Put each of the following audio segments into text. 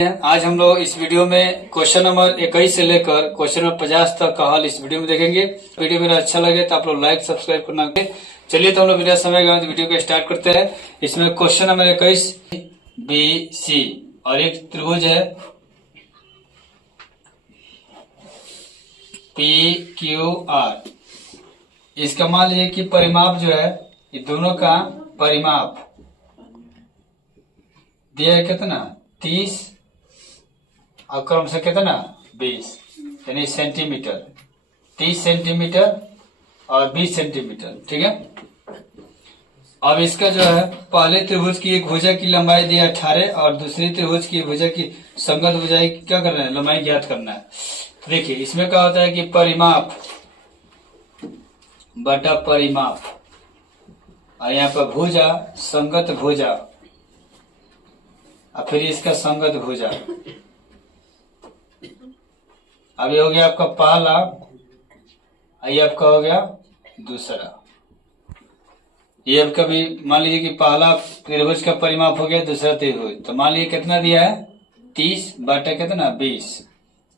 आज हम लोग इस वीडियो में क्वेश्चन नंबर 21 से लेकर क्वेश्चन नंबर 50 तक का हल इस वीडियो में देखेंगे। वीडियो मेरा अच्छा लगे तो आप लोग लाइक सब्सक्राइब करना। चलिए तो हम लोग बिना समय गए वीडियो को स्टार्ट करते हैं। इसमें क्वेश्चन नंबर 21 बी सी और एक त्रिभुज है पी क्यू आर। इसका मान लीजिए कि परिमाप जो है ये दोनों का परिमाप दिया है कितना 30 और क्रम से कितना 20 यानी सेंटीमीटर, 30 सेंटीमीटर और 20 सेंटीमीटर। ठीक है। अब इसका जो है पहले त्रिभुज की एक भुजा की लंबाई दी 18 और दूसरी त्रिभुज की भुजा की संगत भुजा की क्या करना है, लंबाई ज्ञात करना है। तो देखिए इसमें क्या होता है कि परिमाप बटा परिमाप और यहाँ पर भुजा संगत भुजा और फिर इसका संगत भुजा। अभी हो गया आपका पहला, ये आपका हो गया दूसरा। ये अब कभी मान लीजिए कि पहला त्रिभुज का परिमाप हो गया दूसरा त्रिभुज, तो मान लीजिए कितना दिया है 30 बटा कितना 20।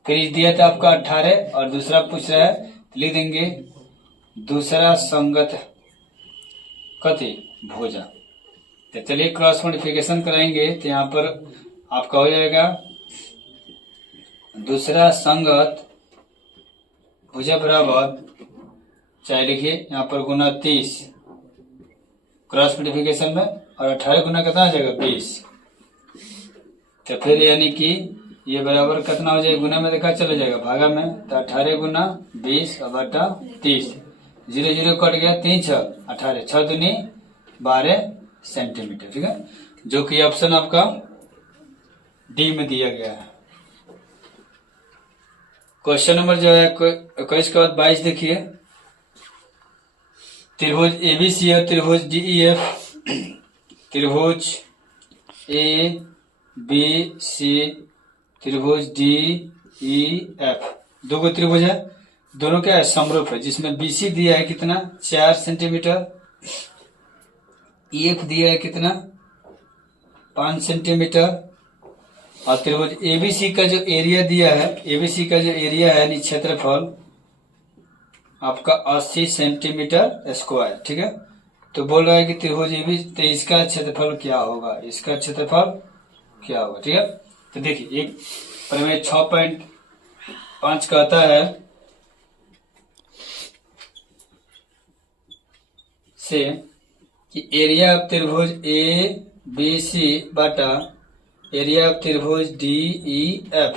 फिर दिया था आपका 18 और दूसरा पूछ रहा है, लिख देंगे दूसरा संगत कति भुजा। तो चलिए क्रॉस मल्टीप्लिकेशन कराएंगे तो यहाँ पर आपका हो जाएगा दूसरा संगत भुजा बराबर, चाहे लिखिए यहाँ पर गुना 30 क्रॉस मल्टीप्लिकेशन में और 18 गुना कितना आ जाएगा 20। तो फिर यानी कि ये बराबर कितना हो जाएगा, गुना में देखा चला जाएगा भागा में, तो 18 गुना 20 और बटा 30, 0 0 कट गया, 3 6 18, 6 दूनी 12 सेंटीमीटर। ठीक है, जो कि ऑप्शन आपका डी में दिया गया है। क्वेश्चन नंबर जो है 21 के बाद 22 देखिए। त्रिभुज एबीसी और त्रिभुज डीईएफ, त्रिभुज ए बी सी त्रिभुज डी ई एफ, दो गो त्रिभुज है, दोनों क्या है समरूप है, जिसमें बीसी दिया है कितना 4 सेंटीमीटर, ईएफ दिया है कितना 5 सेंटीमीटर और त्रिभुज एबीसी का जो एरिया दिया है, एबीसी का जो एरिया है यानी क्षेत्रफल आपका 80 सेंटीमीटर स्क्वायर। ठीक है, तो बोल रहा है कि त्रिभुज एबीसी, तो इसका क्षेत्रफल क्या होगा, इसका क्षेत्रफल क्या होगा। ठीक है, तो देखिए एक प्रमेय 6.5 कहता है से कि एरिया ऑफ त्रिभुज ए बी सी बटा एरिया ऑफ त्रिभुज डी ई एफ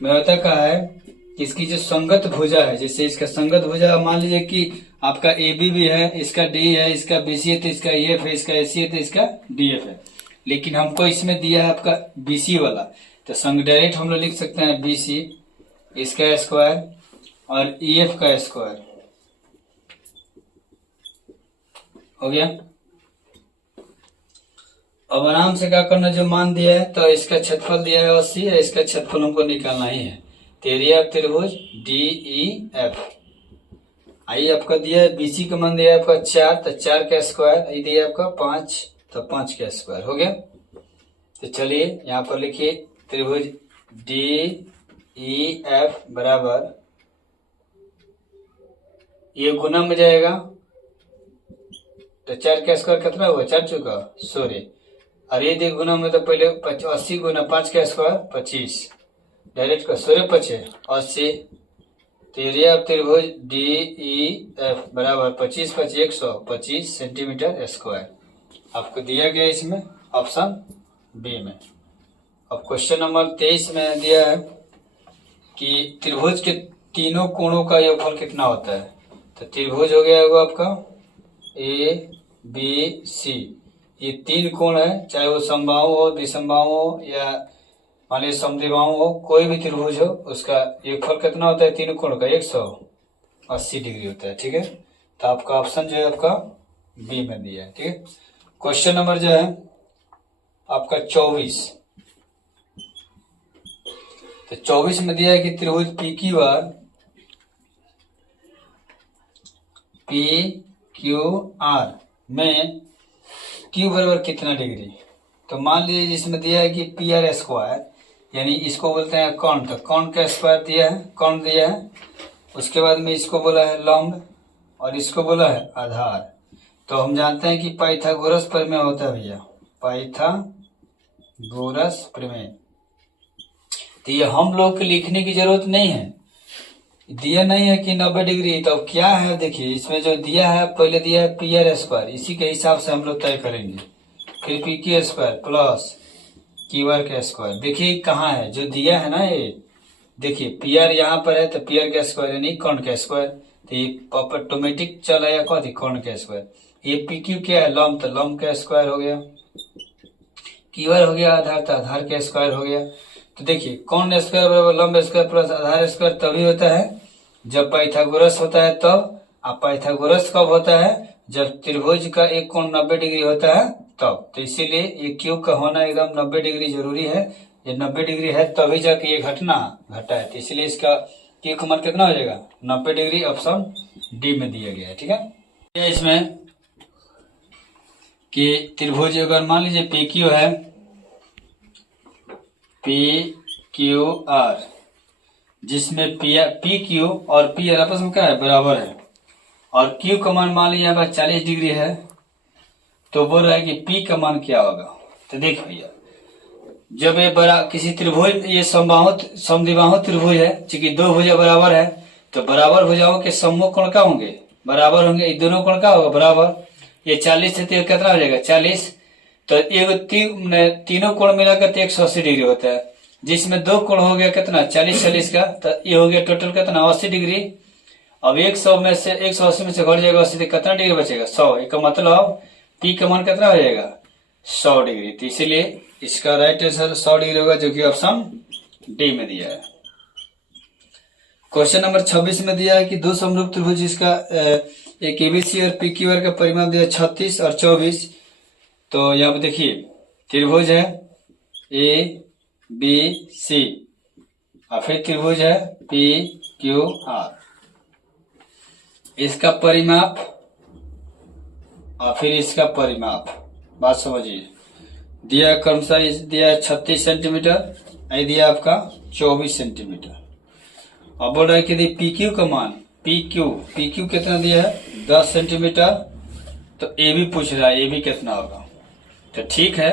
में होता का है कि इसकी जो संगत भुजा है, जैसे इसका संगत भुजा मान लीजिए कि आपका ए बी भी है, इसका डी है, इसका बी सी है तो इसका एफ है, इसका ए सी है तो इसका डी एफ है, लेकिन हमको इसमें दिया है आपका बी सी वाला, तो संग डायरेक्ट हम लोग लिख सकते हैं बी सी इसका स्क्वायर और ई एफ का स्क्वायर हो गया। अब आराम से क्या करना, जो मान दिया है तो इसका क्षेत्रफल दिया है 80 है, इसका क्षेत्रफल हमको निकालना ही है। एरिया ऑफ त्रिभुज डी ई एफ, आई आपका दिया है बीसी का मान दिया है आपका 4, तो 4 का स्क्वायर, आई दिया है आपका 5 तो 5 का स्क्वायर हो गया। तो चलिए यहाँ पर लिखिए त्रिभुज डी ई एफ बराबर, ये गुना में जाएगा तो 4 का स्क्वायर कितना हुआ 4 चुका 16, और ये देख गुना में तो पहले 80 गुना 5 का स्क्वायर 25, डायरेक्ट का 16 पचे 80, तो एरिया ऑफ त्रिभुज डी ई एफ बराबर 25 5 125 सेंटीमीटर स्क्वायर आपको दिया गया इसमें ऑप्शन बी में। अब क्वेश्चन नंबर 23 में दिया है कि त्रिभुज के तीनों कोणों का योगफल कितना होता है। तो त्रिभुज हो गया होगा आपका ए बी सी, ये 3 कोण है, चाहे वो समबाहु हो विषमबाहु हो या मान लीजिए समद्विबाहु हो, कोई भी त्रिभुज हो उसका योगफल कितना होता है तीनों कोण का 180 डिग्री होता है। ठीक है, तो आपका ऑप्शन जो है आपका बी में दिया है। ठीक है, क्वेश्चन नंबर जो है आपका 24, तो 24 में दिया है कि त्रिभुज P Q R, P Q R में क्यू बराबर कितना डिग्री, तो मान लीजिए इसमें दिया है कि पी आर स्क्वायर, यानी इसको बोलते हैं कौन, तो कौन का स्क्वायर दिया है, कौन दिया है। उसके बाद में इसको बोला है लंब और इसको बोला है आधार। तो हम जानते हैं कि पाइथागोरस प्रमेय होता है भैया, पाइथागोरस प्रमेय। तो ये हम लोग के लिखने की जरूरत नहीं है, दिया नहीं है कि 90 डिग्री। तो क्या है देखिए, इसमें जो दिया है पहले दिया है पी आर स्क्वायर, इसी के हिसाब से हम लोग तय करेंगे। फिर P Q square plus Q R का स्क्वायर। देखिए कहाँ है जो दिया है ना, ये देखिए पी आर यहाँ पर है, तो पी आर का स्क्वायर यानी कौन का स्क्वायर। तो ये ऑटोमेटिक चल आया कौन कौन का स्क्वायर। ये पी क्यू क्या है, लंब, तो लंब का स्क्वायर हो गया। क्यू आर हो गया आधार, तो आधार का स्क्वायर हो गया। तो देखिए कौन स्क्वायर बराबर लंब स्क्वायर प्लस आधार स्क्वायर तभी होता है जब पाइथागोरस होता है तब। अब पाइथागोरस कब होता है, जब त्रिभुज का एक कोण 90 डिग्री होता है तब। तो इसीलिए ये क्यू का होना एकदम 90 डिग्री जरूरी है। ये 90 डिग्री है तभी जाके ये घटना घटा है। तो इसलिए इसका क्यू का मान कितना हो जाएगा, 90 डिग्री। ऑप्शन डी में दिया गया है। ठीक है, इसमें कि त्रिभुज अगर मान लीजिए पी क्यू है, पी क्यू आर, जिसमें पी क्यू और पी आर आपस में क्या है, बराबर है। और क्यू का मान मान लीजिए 40 डिग्री है, तो बोल रहा है कि पी का मान क्या होगा। तो देख भैया, जब ये बड़ा किसी त्रिभुज, ये समद्विबाहु त्रिभुज है, चूंकि दो भुजा बराबर है, तो बराबर भुजाओं के सम्मुख कोण क्या होंगे, बराबर होंगे। ये दोनों कोण क्या होगा, बराबर। ये 40 है तो कितना हो जाएगा 40। तो एक तीनों कोण मिलाकर 180 डिग्री होता है, जिसमें दो कोण हो गया कितना 40-40 का, तो ये हो गया टोटल कितना 80 डिग्री। अब 180 में से घट जाएगा 80, तो कितना डिग्री बचेगा 100। इसका मतलब पी का मान कितना हो जाएगा 100 डिग्री। तो इसीलिए इसका राइट आंसर 100 डिग्री होगा, जो कि ऑप्शन डी में दिया है। क्वेश्चन नंबर 26 में दिया है कि दो समरूप त्रिभुज जिसका एक एबीसी और पी क्यू आर का परिमाप दिया 36 और 24। तो यहाँ पे देखिए त्रिभुज है ए बी सी और फिर त्रिभुज है पी क्यू आर, इसका परिमाप और फिर इसका परिमाप, बात समझिए। दिया क्रमशः दिया 36 सेंटीमीटर, ये दिया आपका 24 सेंटीमीटर। अब बोल रहा है कि पी क्यू का मान, पी क्यू कितना दिया है 10 सेंटीमीटर। तो ए भी पूछ रहा है, ए भी कितना होगा। तो ठीक है,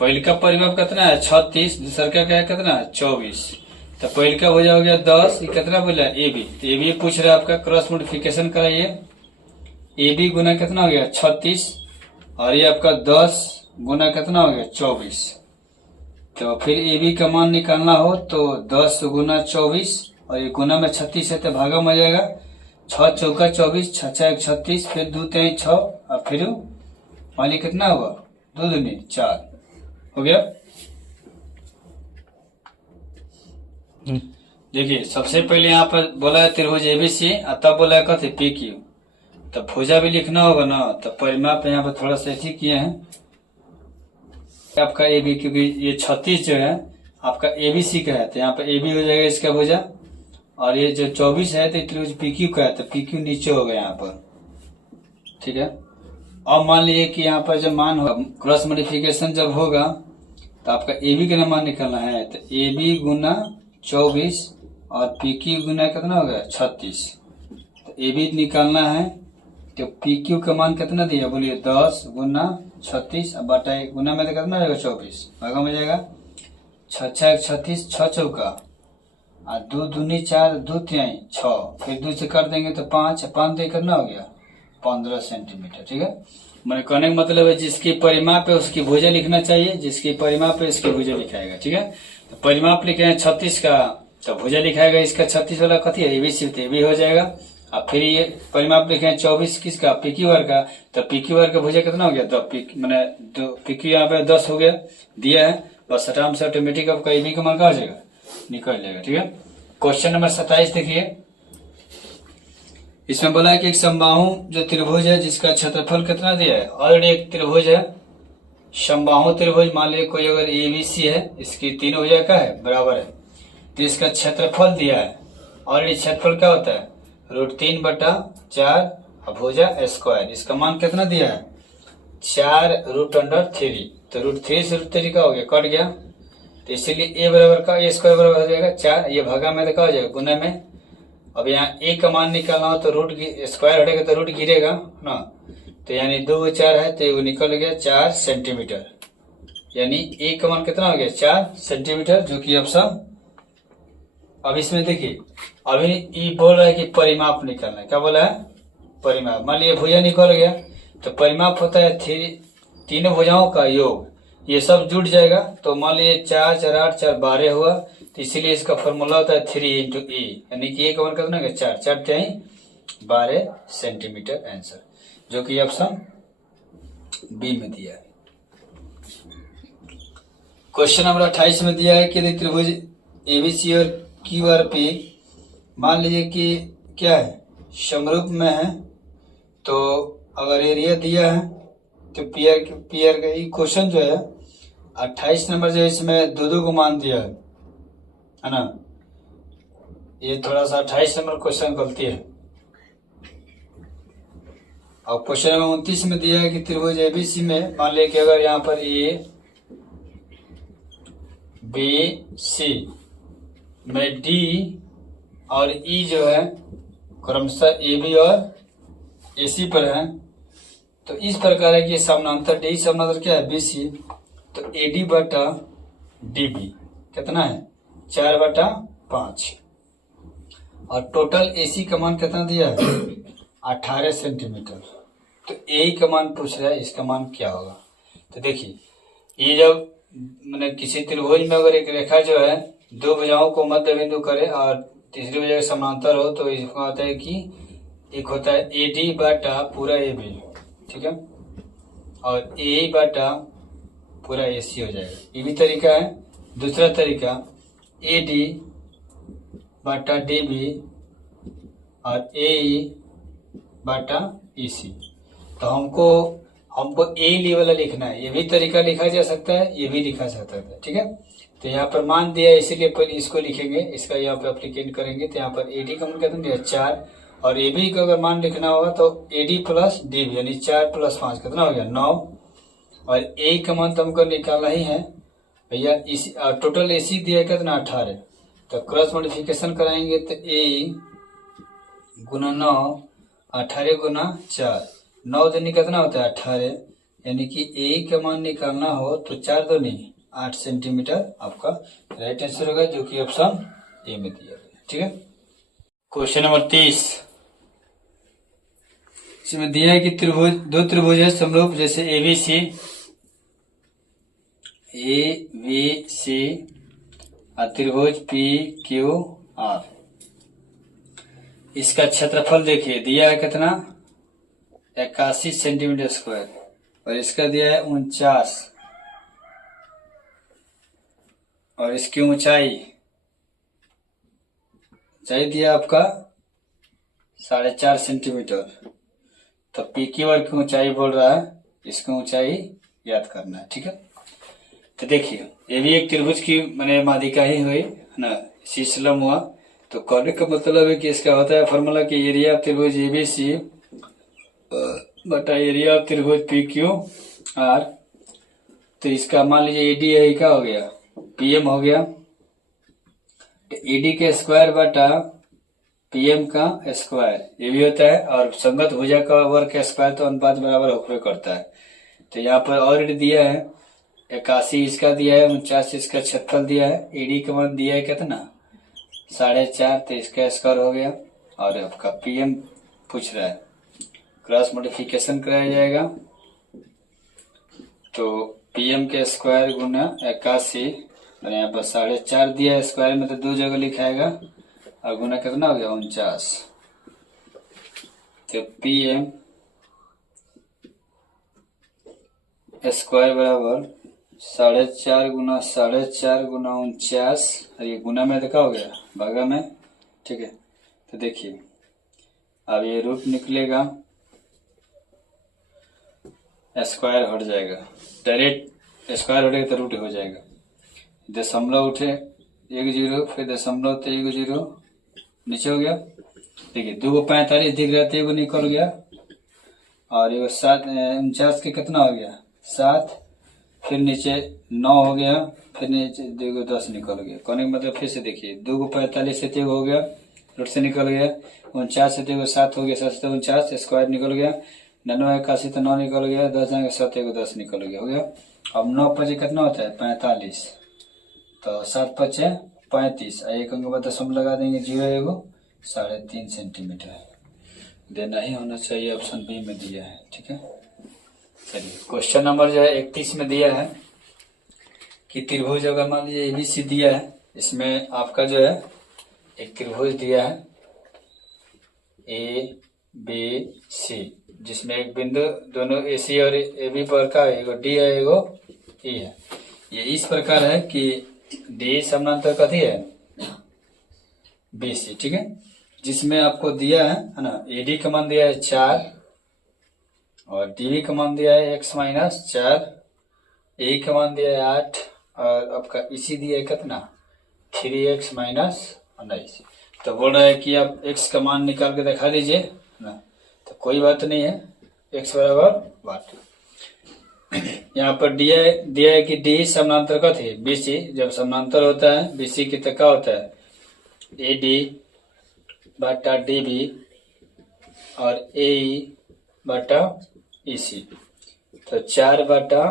पहले का परिमाप कितना है 36, दूसरा का क्या है कितना है 24। तो पहले का हो जाएगा 10, ये कितना बोला है ए बी। तो ए बी पूछ रहा है आपका, क्रॉस मल्टीप्लिकेशन कराइए। ए बी गुना कितना हो गया 36 और ये आपका 10 गुना कितना हो गया 24। तो फिर ए बी का मान निकालना हो तो 10 गुना 24 और ये गुना में 36 है तो भागा में जाएगा। 6 चौका 24, 6 6 36, फिर 2 3 6 और फिर मान ली कितना होगा 2 दूनी 4 हो गया। देखिए सबसे पहले यहाँ पर बोला है त्रिभुज एबीसी और तब बोला है कथी पी क्यू। तो भुजा भी लिखना होगा ना, तो परिमाप यहाँ पर थोड़ा सा ऐसी किए हैं आपका ए बी, क्योंकि ये 36 जो है आपका एबीसी का है, तो यहाँ पे ए बी हो जाएगा इसका भुजा। और ये जो 24 है तो त्रिभुज पी क्यू का है, तो पी क्यू नीचे होगा यहाँ पर। ठीक है, अब मान लीजिए कि यहाँ पर जब मान होगा क्रॉस मॉडिफिकेशन जब होगा तो आपका ए बी का मान निकालना है। तो ए बी गुना 24 और पी क्यू गुना कितना होगा 36। तो ए बी निकालना है, तो पी क्यू का मान कितना दिया बोलिए 10 गुना 36 और बटा गुना में तो कितना होगा 24, भागा में जाएगा 6 6 36, 6 चौका और 2 दूनी 4, 2 तिहाई 6, फिर 2 से कर देंगे तो 5 5 दे कितना हो गया 15 सेंटीमीटर। ठीक है, मैंने कहने का मतलब है जिसकी परिमाप है उसकी भुजा लिखना चाहिए, जिसकी परिमाप है इसकी भुजा लिखाएगा। ठीक है, तो परिमाप लिखे हैं 36 का, तो भुजा लिखाएगा इसका 36 वाला कथी है एबीसी, तो एबी हो जाएगा। अब फिर ये परिमाप लिखे हैं 24 किसका पी क्यू आर का, तो पी क्यू आर का भुजा कितना हो गया 10, मैंने पी क्यू यहाँ पे 10 हो गया दिया है, बस आराम से ऑटोमेटिक आपका एबी का मान का हो जाएगा निकल जाएगा। ठीक है, क्वेश्चन नंबर 27 देखिए, इसमें बोला है कि एक समबाहु जो त्रिभुज है जिसका क्षेत्रफल कितना दिया है। ऑलरेडी एक त्रिभुज है समबाहु त्रिभुज, मान लीजिए कोई अगर एबीसी है, इसकी तीन भुजा का है बराबर है, तो इसका क्षेत्रफल दिया है। ऑलरेडी क्षेत्रफल क्या होता है √3/4 भुजा स्क्वायर। इसका मान कितना दिया है 4√3। तो √3 से √3 का हो गया, कट गया। तो इसीलिए ए बराबर का ए स्क्वायर बराबर हो जाएगा 4, ये भागा में तो क्या हो जाएगा गुना में। अब यहाँ ए का मान निकालना हो तो रूट स्क्वायर हटेगा तो रूट गिरेगा ना, तो यानी 2 4 है तो ये निकल गया 4 सेंटीमीटर, यानी ए का मान कितना हो गया 4 सेंटीमीटर, जो कि ऑप्शन। अब इसमें देखिए अभी ये बोल रहा है कि परिमाप निकालना है, क्या बोला है परिमाप। मान लीजिए भुजा निकल गया तो परिमाप होता है तीनों भुजाओं का योग, ये सब जुड़ जाएगा। तो मान लीजिए 4 4 8 4 12 हुआ, तो इसीलिए इसका फॉर्मूला होता है 3 इंटू ए, यानी कि ए का मान कितना है 4 4 3 12 सेंटीमीटर आंसर, जो कि ऑप्शन बी में दिया है। क्वेश्चन नंबर 28 में दिया है कि त्रिभुज एबीसी और क्यू आर पी मान लीजिए कि क्या है समरूप में है, तो अगर एरिया दिया है तो पीआर का ये क्वेश्चन जो है 28 नंबर जो है इसमें दो को मान दिया है ना, ये थोड़ा सा 28 नंबर क्वेश्चन गलती है। और क्वेश्चन नंबर 29 में दिया है कि त्रिभुज एबीसी में मान लिया कि अगर यहाँ पर ए बी सी में डी और ई जो है क्रमशः ए बी और ए सी पर है, तो इस प्रकार है कि समानांतर डी समानांतर क्या है बी सी, तो ए डी बटा डी बी कितना है 4/5, और टोटल ए सी का मान कितना दिया है 18 सेंटीमीटर। तो ए का मान पूछ रहा है, इसका मान क्या होगा। तो देखिए ये जब मैंने किसी त्रिभुज में अगर एक रेखा जो है दो भुजाओं को मध्य बिंदु करे और तीसरी भुजा के समानांतर हो, तो इसका होता है कि एक होता है ए डी बटा पूरा ए बी, ठीक है, और ए बटा पूरा ए सी हो जाएगा। ये भी तरीका है। दूसरा तरीका ए डी बटा डी बी और ए बटा ई सी, तो हमको ए लेवल लिखना है। ये भी तरीका लिखा जा सकता है, ये भी लिखा जा सकता है, ठीक है। तो यहाँ पर मान दिया है इसीलिए पहले इसको लिखेंगे, इसका यहाँ पर अप्लीकेट करेंगे। तो यहाँ पर ए डी का मान कितना दिया 4, और ए बी का अगर मान लिखना होगा तो A D plus D B यानी 4 + 5 कितना हो गया 9, और ए का मान तो हमको निकालना ही है भैया। इसी टोटल ए सी दिया कितना 18, तो क्रॉस मॉडिफिकेशन कराएंगे तो ए गुना 9 18 गुना 4 9 दूनी कितना होता है 18, यानी कि ए का मान निकालना हो तो 4 दूनी 8 सेंटीमीटर आपका राइट आंसर होगा, जो कि ऑप्शन ए में दिया गया, ठीक है। क्वेश्चन नंबर 30 इसमें दिया है कि त्रिभुज दो त्रिभुज है समरूप, जैसे ए बी सी और त्रिभुज पी क्यू आर। इसका क्षेत्रफल देखिए दिया है कितना 81 सेंटीमीटर स्क्वायर, और इसका दिया है 49, और इसकी ऊंचाई दिया आपका 4.5 सेंटीमीटर। तो पी क्यू आर की ऊंचाई बोल रहा है, इसकी ऊंचाई याद करना है, ठीक है। तो देखिए ये भी एक त्रिभुज की मैंने माध्यिका ही हुई ना, शीशलम हुआ। तो कहने का मतलब है कि इसका होता है फॉर्मूला कि एरिया ऑफ त्रिभुज एबीसी बटा एरिया ऑफ त्रिभुज पी क्यू आर। तो इसका मान लीजिए एडी है, क्या हो गया पीएम हो गया, तो एडी के स्क्वायर बटा पीएम का स्क्वायर ये भी होता है, और संगत भुजा का वर्ग का स्क्वायर तो अनुपात बराबर होकर करता है। तो यहाँ पर ऑलरेडी दिया है 81 इसका दिया है, 49 इसका क्षेत्रफल दिया है, एडी का मान दिया है कितना 4.5, तो इसका स्क्वायर हो गया, और आपका पीएम पूछ रहा है। क्रॉस मॉडिफिकेशन कराया जाएगा, तो पीएम के स्क्वायर गुना 81, और यहाँ पर 4.5 दिया है, स्क्वायर में तो 2 जगह लिखाएगा, और गुना कितना हो गया 49। तो पीएम स्क्वायर बराबर 4.5 गुना 4.5 गुना 49, और ये गुना में देखा हो गया भागा में, ठीक है। तो देखिए अब ये रूट निकलेगा, स्क्वायर हट जाएगा, डायरेक्ट स्क्वायर हटेगा तो रूट हो जाएगा। दशमलव उठे 1 0, फिर दशमलव तो 1 0 नीचे हो गया। देखिए 2 को 45 दिख रहा था, 1 निकल गया, और ये 7 49 के कितना हो गया 7, फिर नीचे 9 हो गया, फिर नीचे 2 को 10 निकल गया। कहने का मतलब फिर से देखिए 2 को 45 से 3 हो गया, रूट से निकल गया। 49 से 3 को 7 हो गया, 7 से 49 स्क्वायर निकल गया। 99 81 तो 9 निकल गया, 10 जाएंगे 7 को 10 निकल गया, हो गया। अब 9 5 कितना होता है 45, तो 7 5 35, एक अंक बाद दशमलव लगा देंगे, 0 एगो 3.5 सेंटीमीटर देना ही होना चाहिए। ऑप्शन बी में दिया है, ठीक है। चलिए क्वेश्चन नंबर जो है 31 में दिया है कि त्रिभुज, अगर मान लीजिए एबीसी दिया है, इसमें आपका जो है एक त्रिभुज दिया है ए बी सी, जिसमें एक बिंदु दोनों ए सी और ए बी पर का एगो डी है एगो ई है। ये इस प्रकार है कि डी समानांतर कथी है बी सी, ठीक है। जिसमें आपको दिया है ना, ए डी का मान दिया है 4 और डी बी का मान दिया है x माइनस 4, ए का मान दिया है 8 और आपका इसी दिया है कितना 3x माइनस 19। तो बोल रहा है कि आप x का मान निकाल के दिखा दीजिए ना, तो कोई बात नहीं है, x बराबर वाट। यहाँ पर दिया है कि डी समानांतर का थे बीसी, जब समानांतर होता है बीसी की तो क्या होता है ए डी बटा डी बी और ए बटा ई सी। तो 4 बटा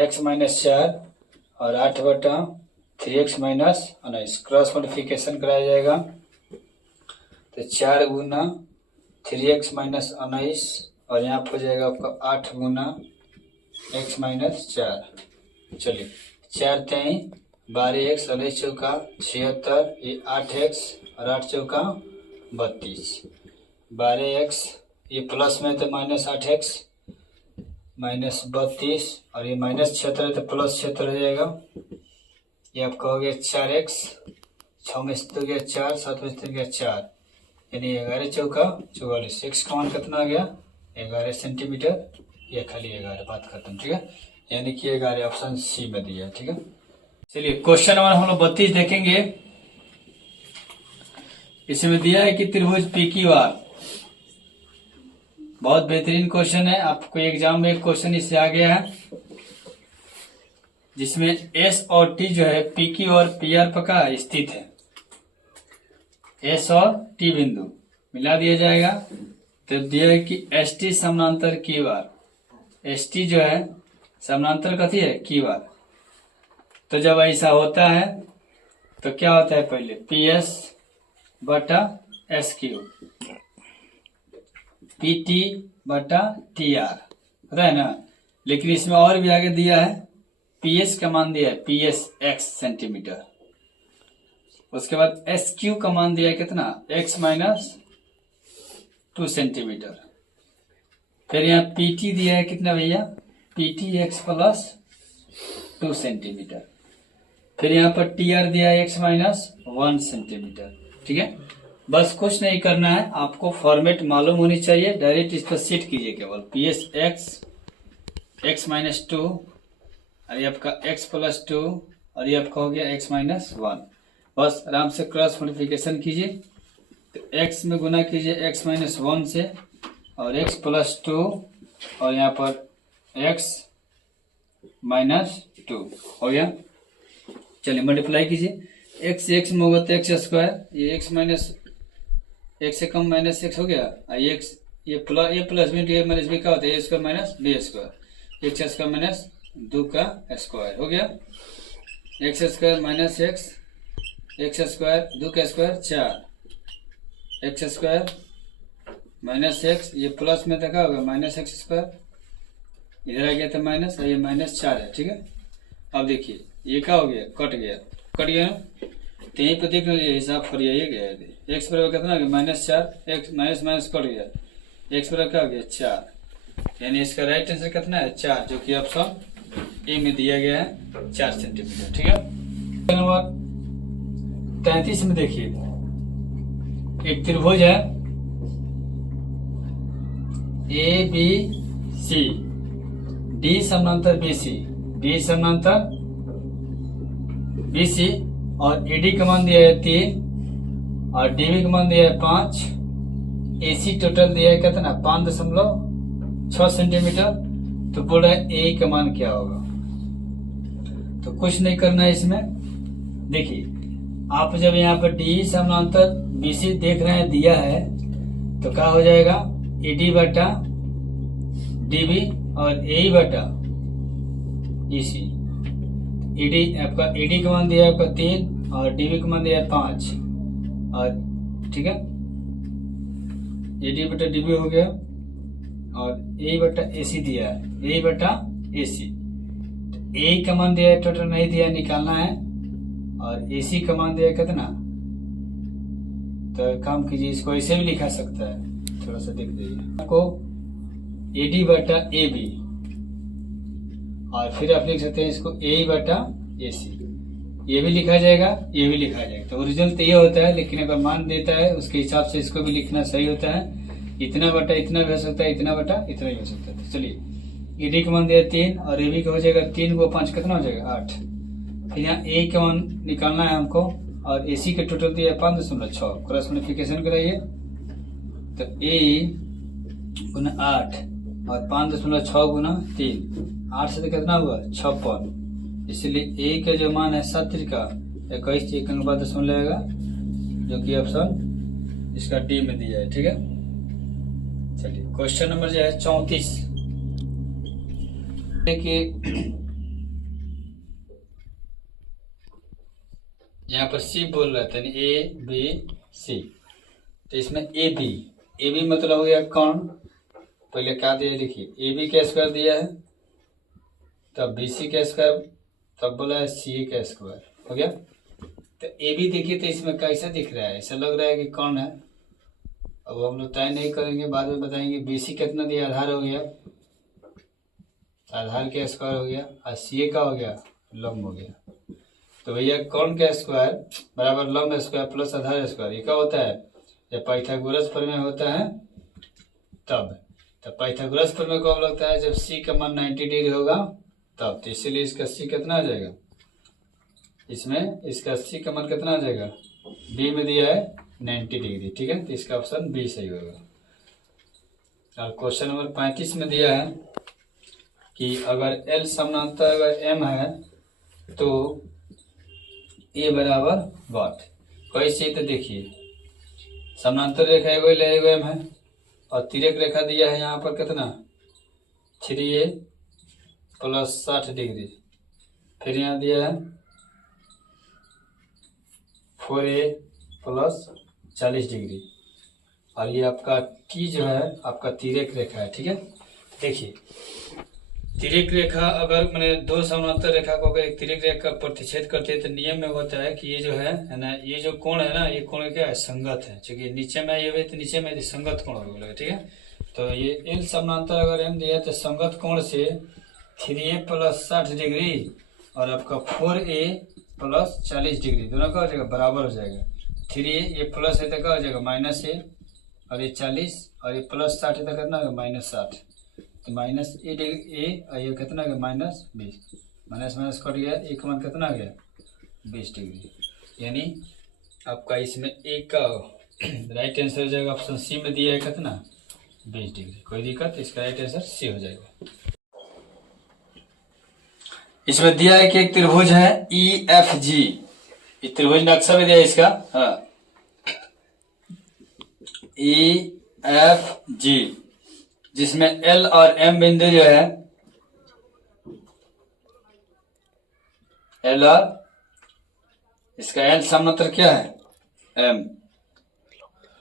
x माइनस 4 और 8 बटा 3x माइनस 19 क्रॉस मल्टीप्लिकेशन कराया जाएगा। तो 4 गुना 3x माइनस 19 और यहाँ पर हो जाएगा आपका 8 गुना x माइनस 4। चलिए 4 3 12x 16 चौका 76, ये 8x और 8 चौका 32, 12x ये प्लस में तो माइनस 8x माइनस 32 और ये माइनस 76 है तो प्लस 76 हो जाएगा। ये आपका हो गया 4x, 6 में से 2 गया 4, 7 में से 4 4, यानी 11 चौका 44। x का मान कितना आ गया 11 सेंटीमीटर, ये खाली 11, बात खत्म, ठीक है। यानी कि 11 ऑप्शन सी में दिया है, ठीक है। चलिए क्वेश्चन नंबर हम लोग 32 देखेंगे। इसमें दिया है कि त्रिभुज पी क्यू आर, बहुत बेहतरीन क्वेश्चन है, आपको एग्जाम में एक क्वेश्चन इससे आ गया है, जिसमें एस और टी जो है पी क्यू और पी आर पर का स्थित है। एस और टी बिंदु मिला दिया जाएगा, तो दिया है कि एस टी समानांतर क्यू आर, एस टी जो है समानांतर कथी है क्यू आर। तो जब ऐसा होता है तो क्या होता है, पहले पी एस बटा एस क्यू, पी टी बटा टी आर, पता है ना। लेकिन इसमें और भी आगे दिया है, पी एस का मान दिया है पी एस एक्स सेंटीमीटर, उसके बाद एस क्यू का मान दिया है कितना एक्स माइनस 2 सेंटीमीटर। फिर यहाँ पी टी दिया है कितना भैया P T x plus 2 centimetre. फिर यहाँ पर टी आर दिया है एक्स माइनस 1 सेंटीमीटर, ठीक है। बस कुछ नहीं करना है, आपको फॉर्मेट मालूम होनी चाहिए, डायरेक्ट इस पर सेट कीजिए केवल पी एस एक्स माइनस 2 और ये आपका एक्स प्लस 2 और ये आपका हो गया एक्स माइनस 1। बस आराम से क्रॉस मल्टीप्लिकेशन कीजिए, तो एक्स में गुना कीजिए एक्स माइनस 1 से और एक्स प्लस 2 और यहाँ पर एक्स माइनस 2 हो गया। चलिए मल्टीप्लाई कीजिए, एक्स एक्स में होगा तो एक्स स्क्वायर, ये एक्स माइनस एक्स से कम माइनस एक्स हो गया, एक्स ये plus B D minus B का होता है A square minus B square, X square minus 2 का स्क्वायर हो गया। X square minus X square 2 का square 4, X square minus X, ये प्लस में देखा होगा माइनस एक्स स्क्वायर, इधर आ गया था माइनस और ये माइनस 4 है, ठीक है। अब देखिए ये क्या हो गया कट गया तो यहीं पर देख लीजिए हिसाब फरिया गया है। एक्स बराबर कितना हो गया minus 4, x minus minus cut गया, एक्स बराबर क्या हो गया 4, यानी इसका राइट आंसर कितना है 4, जो कि ऑप्शन ए में दिया गया है 4 सेंटीमीटर, ठीक है। नंबर 33 में देखिए, एक त्रिभुज है ए बी सी, डी समानांतर बी सी, डी समानांतर बी सी और एडी का मान दिया है 3 और डीबी का मान दिया है 5, एसी टोटल दिया है कितना 5.6 सेंटीमीटर। तो बोल रहा है ए का मान क्या होगा, तो कुछ नहीं करना है इसमें। देखिए आप जब यहाँ पर डी समानांतर बीसी देख रहे हैं दिया है तो क्या हो जाएगा, ईडी बटा डीबी और ए बटा ईसी। ईडी आपका ईडी का मान दिया है आपका 3 और डीबी का मान दिया है 5 और ठीक है, ईडी बटा डीबी हो गया और ए बटा एसी दिया है, ए बटा एसी। ए का मान दिया है, टोटल नहीं दिया है, निकालना है। और एसी का मान दिया है कितना, तो काम कीजिए, इसको ऐसे भी लिखा सकता है, थोड़ा सा देख दीजिए आपको, एडी बटा ए बी और फिर आप लिख सकते हैं इसको ए बटा एसी। ये भी लिखा जाएगा, ये भी लिखा जाएगा। तो ओरिजिनल तो ये होता है, लेकिन अगर मान देता है उसके हिसाब से इसको भी लिखना सही होता है। इतना बटा इतना भी हो सकता है, इतना बटा इतना भी हो सकता है। तो चलिए ईडी का मान दिया 3 और एबी का हो जाएगा 3 को 5 कितना हो जाएगा 8। फिर यहाँ ए का मान निकालना है हमको और एसी का टोटल दिया है 5.6। क्रॉस मल्टीप्लिकेशन कराइए तो ए गुना 8 और 5.6 गुना 3, 8 से तो कितना हुआ 56। इसलिए ए का जो मान है 7 का 21 एक अंक बाद दशमलव लगेगा, जो कि ऑप्शन इसका डी में दिया है। ठीक है, चलिए क्वेश्चन नंबर जो है 34। देखिए यहाँ पर सी बोल रहा था, ए बी सी, तो इसमें ए बी मतलब हो गया कौन, पहले क्या दिया लिखिए, ए बी का स्क्वायर दिया है, तब बी सी का स्क्वायर, तब बोला है सी का स्क्वायर, हो गया। तो ए बी देखिए तो इसमें कैसा दिख रहा है, ऐसा लग रहा है कि कौन है। अब हम लोग तय नहीं करेंगे, बाद में बताएंगे। बी सी कितना दिया, आधार हो गया, आधार का स्क्वायर हो गया, और सी का हो गया लंब हो गया। तो भैया कौन का स्क्वायर बराबर लंब स्क्वायर प्लस आधार स्क्वायर, ये क्या होता है, जब पाइथागोरस प्रमेय होता है तब। तो पाइथागोरस प्रमेय कब लगता है, जब सी का मान 90 डिग्री होगा तब। तो इसीलिए इसका सी कितना आ जाएगा, इसमें इसका सी का मान कितना आ जाएगा, बी में दिया है 90 डिग्री। ठीक है, तो इसका ऑप्शन बी सही होगा। और क्वेश्चन नंबर 35 में दिया है कि अगर एल समानांतर अगर एम है तो ए बराबर वाट। कैसे, तो देखिए समानांतर रेखा एगो एम है और तिरक रेखा दिया है यहाँ पर कितना 3a प्लस 60 डिग्री, फिर यहाँ दिया है 4a प्लस 40 डिग्री, और ये आपका टी जो है आपका तिरक रेखा है। ठीक है, देखिए तिरक रेखा अगर मैंने दो समानांतर रेखा को अगर एक तिरक रेखा का प्रतिच्छेद करते हैं तो नियम में होता है कि ये जो है ना, ये जो कोण है ना, ये कोण क्या है, संगत है। चूंकि नीचे में ये तो नीचे में संगत कोण हो गया। ठीक है, तो ये एल समानांतर अगर एम दिया है तो संगत कोण से 3a प्लस 60 डिग्री और आपका 4a प्लस 40 डिग्री दोनों का हो जाएगा बराबर हो जाएगा। 3a ये प्लस है तो क्या हो जाएगा माइनस a, और ये 40 और ये प्लस 60 है तो कितना होगा माइनस 60। तो माइनस ए और ये कितना गया माइनस 20, माइनस माइनस कट गया, एक मान कितना गया 20 डिग्री। यानी आपका इसमें एक का राइट आंसर हो जाएगा ऑप्शन सी में दिया है कितना 20 डिग्री। कोई दिक्कत, इसका राइट आंसर सी हो जाएगा। इसमें दिया है कि एक त्रिभुज है ई एफ जी, त्रिभुज नक्शा भी दिया है इसका, हाँ ई एफ जी, जिसमें एल और एम बिंदु जो है, एल और इसका एल समानांतर क्या है एम,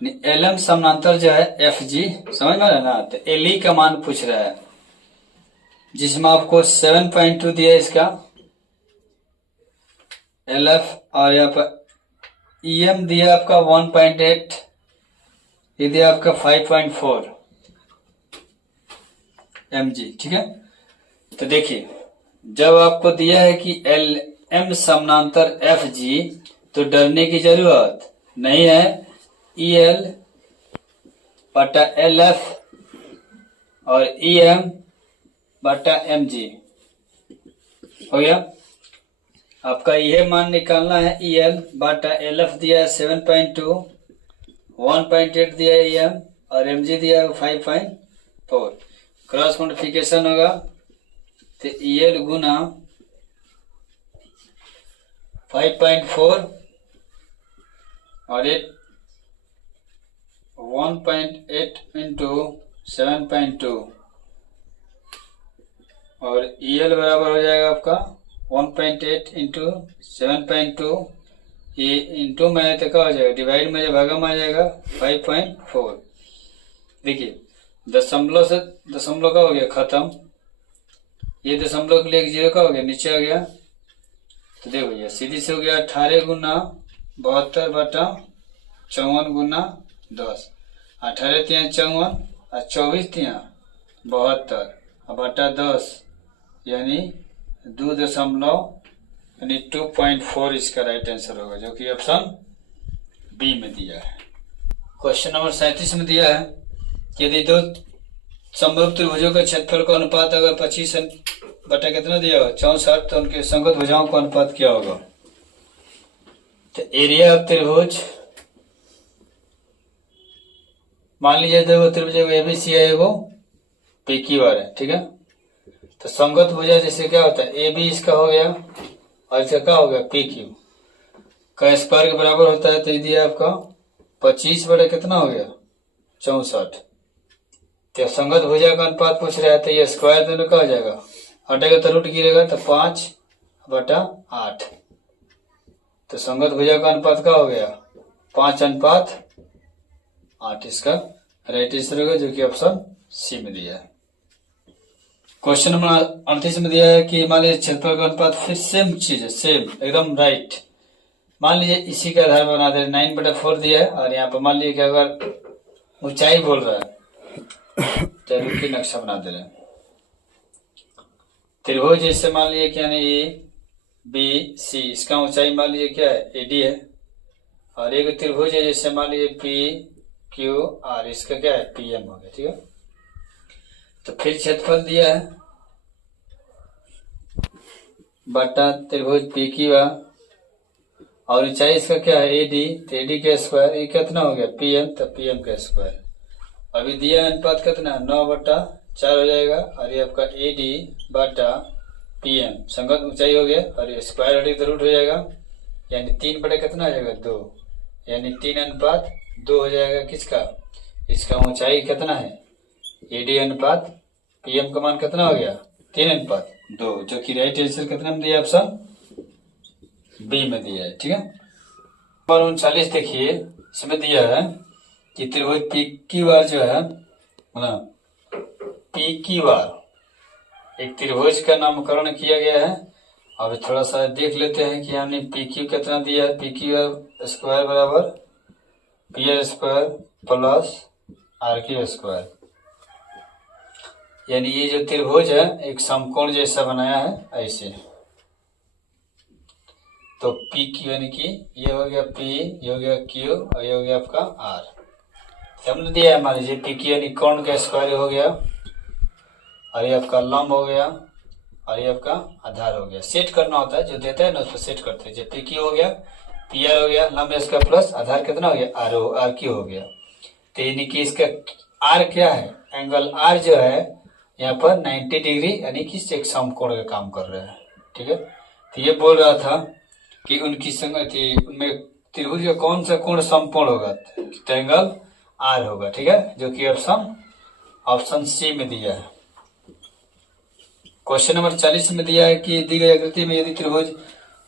एल एम समानांतर जो है एफ जी, समझ में ना। तो एल ई का मान पूछ रहा है, जिसमें आपको 7.2 दिया है इसका एल एफ, और यहाँ पर ई एम दिया आपका 1.8, ये दिया आपका 5.4 mg। ठीक है, तो देखिए जब आपको दिया है कि एल एम समानांतर एफ जी, तो डरने की जरूरत नहीं है। ई एल बटा एल एफ और ई एम बटा एम जी हो गया। आपका यह मान निकालना है, ई एल बटा एल एफ दिया है 7.2, 1.8 दिया है ई एम और एम जी दिया है 5.4। क्रॉस मल्टीप्लिकेशन होगा तो ई एल गुना 5.4 और ये 1.8 इंटू 7.2 और EL बराबर हो जाएगा आपका 1.8 इंटू 7.2, ये इंटू में तो क्या हो जाएगा, डिवाइड में भागा में आ जाएगा 5.4। देखिए दशमलव से दशमलव का हो गया खत्म, ये दशमलव के लिए एक जीरो का हो गया नीचे आ गया, तो देखो भैया सीधी से हो गया 18 गुना 72 बटा 54 गुना 10, 18 तिया 54 और 24 तिया 72 और बटा 10 यानी 2.4 इसका राइट आंसर होगा, जो कि ऑप्शन बी में दिया है। क्वेश्चन नंबर 37 में दिया है कि यदि दो समरूप त्रिभुजों का क्षेत्रफल का अनुपात अगर 25 बटा कितना दिया होगा 64, तो उनके संगत भुजाओं का अनुपात क्या होगा। तो एरिया ऑफ त्रिभुज, मान लीजिए दो त्रिभुज एबीसी है, एगो PQR है, ठीक है। तो संगत भुजा जैसे क्या होता है, AB इसका हो गया और इसका क्या हो गया PQ का स्क्वायर के बराबर होता है। तो ये दिया आपका 25 बटा कितना हो गया 64, तो संगत भुजा का अनुपात पूछ रहा है, तो ये स्क्वायर दोनों का हो जाएगा, हटेगा तो रूट गिरेगा, तो 5 बटा 8, तो संगत भुजा का अनुपात क्या हो गया 5:8, इसका राइट आंसर होगा, जो कि ऑप्शन सी में दिया है। क्वेश्चन नंबर 38 में दिया है कि मान लीजिए क्षेत्रफल का अनुपात, फिर सेम चीज है, सेम एकदम राइट। मान लीजिए इसी के आधार पर बना दे 9/4 दिया है, और यहाँ पर मान लीजिए कि अगर ऊंचाई बोल रहा है तो रुकी नक्शा बना दे रहे हैं। त्रिभुज जैसे मान लीजिए क्या ABC, इसका ऊंचाई मान लीजिए क्या है AD है, और एक त्रिभुज है जैसे मान लीजिए PQR, इसका क्या है PM हो गया, ठीक है। तो फिर क्षेत्रफल दिया है बटा त्रिभुज PQR और ऊंचाई इसका क्या है AD, तो AD का स्क्वायर, ये कितना हो गया PM, तो PM का स्क्वायर। अभी दिया अनुपात कितना 9/4 हो जाएगा, और ये आपका AD बटा PM संगत ऊंचाई हो गया, और ये स्क्वायर हटे तो रूट हो जाएगा, यानी 3 बटा कितना हो जाएगा 2, यानी 3:2 हो जाएगा। किसका, इसका ऊंचाई कितना है AD अनुपात PM का मान कितना हो गया 3:2, जो कि राइट आंसर कितना में दिया ऑप्शन बी में दिया है, ठीक है। नंबर 39 देखिए, इसमें दिया है कि त्रिभुज PQR जो है ना, PQR एक त्रिभुज का नामकरण किया गया है। अब थोड़ा सा देख लेते हैं कि हमने PQ कितना दिया है। PQR स्क्वायर बराबर PR square plus RQ square, यानी ये जो त्रिभुज है एक समकोण जैसा बनाया है ऐसे। तो PQ यानी कि ये हो गया P, ये हो गया Q और ये हो गया आपका R। हमने दिया है मान लीजिए PQ यानी कोण का स्क्वायर हो गया, और ये आपका लंब हो गया, और ये आपका आधार हो गया। सेट करना होता है, जो देता है ना उसको सेट करते हैं। जब PQ हो गया, PR हो गया, लंब इसका प्लस आधार कितना हो गया RQ हो गया। तो यानी कि इसका R क्या है, एंगल R जो है यहाँ पर 90 डिग्री यानी कि एक समकोण का काम कर रहा है, ठीक है। तो ये बोल रहा था कि उनकी संगति उनमें त्रिभुज का कौन सा कोण समकोण होगा, तो एंगल R होगा, ठीक है, जो कि ऑप्शन सी में दिया है। क्वेश्चन नंबर 40 में दिया है कि दी गई आकृति में यदि त्रिभुज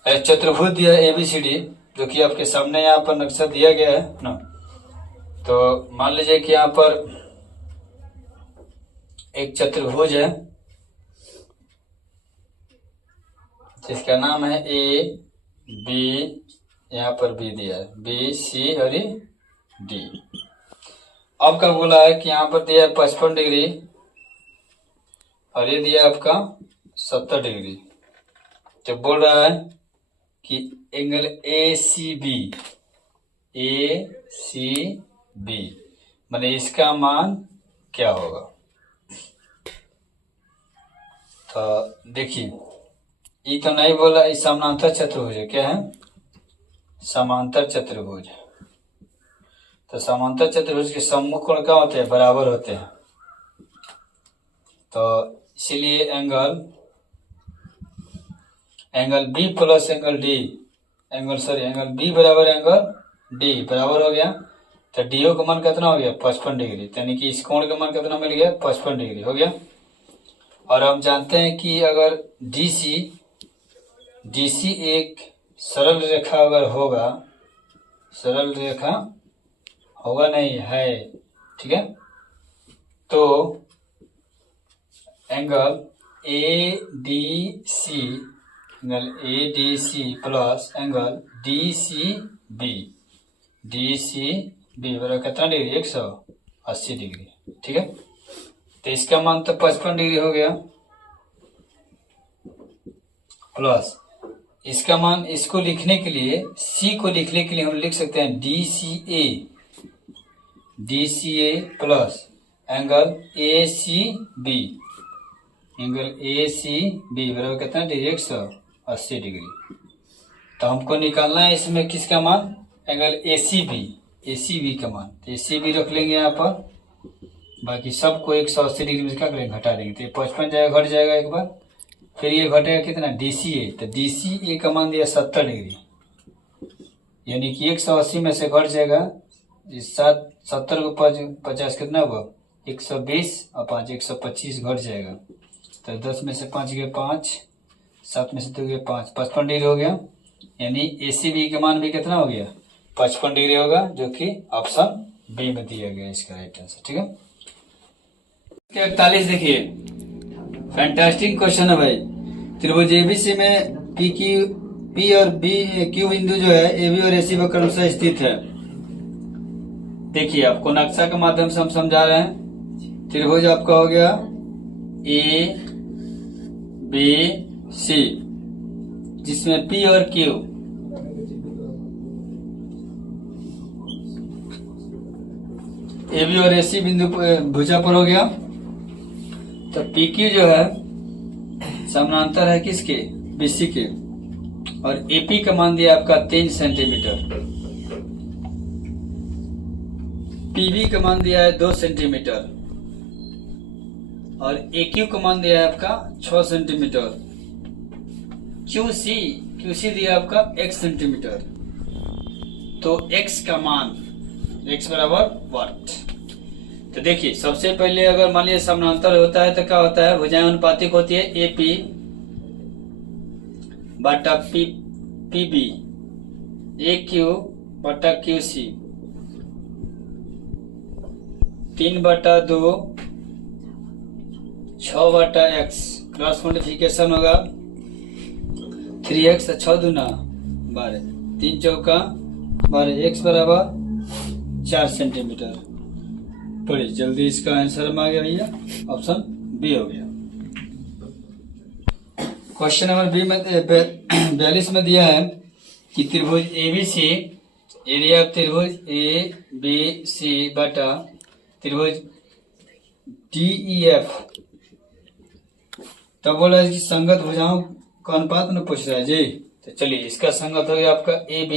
चतुर्भुज दिया ABCD, जो कि आपके सामने यहाँ पर नक्शा दिया गया है ना, तो मान लीजिए कि यहाँ पर एक चतुर्भुज है जिसका नाम है AB, यहाँ पर B दिया है, BC और D। अब क्या बोला है कि यहाँ पर दिया है 55 डिग्री और ये दिया आपका 70 डिग्री। जब बोल रहा है कि एंगल ACB माने इसका मान क्या होगा। तो देखिए ये तो नहीं बोला, इस समांतर चतुर्भुज है, क्या है समांतर चतुर्भुज। तो समांतर चतुर्भुज के सम्मुख कोण क्या होते हैं, बराबर होते हैं। तो इसीलिए angle B plus angle D angle B बराबर एंगल डी बराबर हो गया। तो डीओ का मान कितना हो गया 55 डिग्री, यानी कि इस कोण का मान कितना मिल गया 55 डिग्री हो गया। और हम जानते हैं कि अगर डीसी एक सरल रेखा अगर होगा, सरल रेखा होगा नहीं है, ठीक है, तो angle ADC plus angle DCB बराबर कितना डिग्री 180 डिग्री, ठीक है। तो इसका मान तो 55 डिग्री हो गया, प्लस इसका मान, इसको लिखने के लिए C को लिखने के लिए हम लिख सकते हैं DCA प्लस एंगल ACB बराबर कितना डिग्री 180 डिग्री। तो हमको निकालना है इसमें किसका मान, एंगल ACB का मान। तो ACB रख लेंगे यहाँ पर, बाकी सबको 180 डिग्री में क्या करेंगे घटा देंगे। तो 55 जाएगा, घट जाएगा एक बार, फिर ये घटेगा कितना DCA। तो DCA का मान दिया 70 डिग्री, यानी कि 180 में से घट जाएगा 70 को 50 कितना हुआ 120 और 5 125 घट जाएगा। तो 10 में से 5 गए 5, 7 में से 2 गए 5, 55 डिग्री हो गया। यानी ACB का मान भी कितना हो गया 55 डिग्री होगा, जो कि ऑप्शन बी में दिया गया इसका राइट आंसर, ठीक है। 41 देखिए, फैंटास्टिक क्वेश्चन है भाई। त्रिभुज एबीसी में पी और क्यू बिंदु जो है AB और AC पर क्रमशः स्थित है। देखिए आपको नक्शा के माध्यम से हम समझा रहे हैं। त्रिभुज आपका हो गया ABC, जिसमें P और Q AB और AC बिंदु भुजा पर हो गया। तो PQ जो है समानांतर है किसके, BC के, और AP का मान दिया आपका 3 सेंटीमीटर, PB का मान दिया है 2 सेंटीमीटर, और AQ का मान दिया है आपका 6 सेंटीमीटर, QC दिया आपका 1 सेंटीमीटर। तो X का मान, X बराबर वाट। तो देखिए सबसे पहले अगर मान लीजिए समानांतर होता है तो क्या होता है, भुजाएं अनुपातिक होती है, AP बटा PB, AQ बटा QC, 3/2, 6/x, क्रॉस मल्टीप्लिकेशन होगा 3x 6 दूना 12, 3 चौका 12, x बराबर 4 सेंटीमीटर। बड़ी जल्दी इसका आंसर में आ गया भैया, ऑप्शन बी हो गया। क्वेश्चन नंबर 42 में दिया है कि त्रिभुज ABC, एरिया ऑफ त्रिभुज ABC बटा त्रिभुज DEF, तब बोला है कि संगत भुजाओं का अनुपात में पूछ रहा है जी। तो चलिए इसका संगत हो गया आपका AB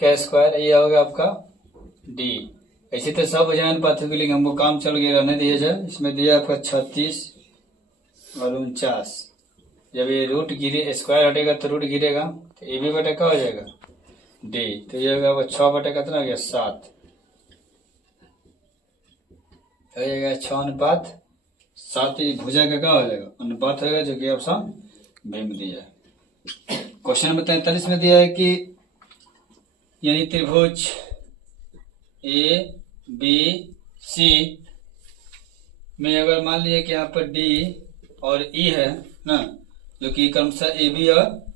का स्क्वायर, ये होगा आपका D। ऐसे तो सब भुजाएं अनुपातिक के लिए हमको काम चल गया, रहने दिया जाए। इसमें दिया आपका 36 और 49, जब ये रूट गिरे, स्क्वायर हटेगा तो रूट गिरेगा, तो AB बटा क्या हो जाएगा D। तो ये होगा 6 बटा कितना हो गया 7, हो जाएगा 6:7, भुजा का क्या हो जाएगा अनुपात होगा, जो कि ऑप्शन बी में दिया है। क्वेश्चन नंबर 43 में दिया है कि यानी त्रिभुज ABC में अगर मान लिया कि यहाँ पर D और E है ना, जो कि क्रमशः AB और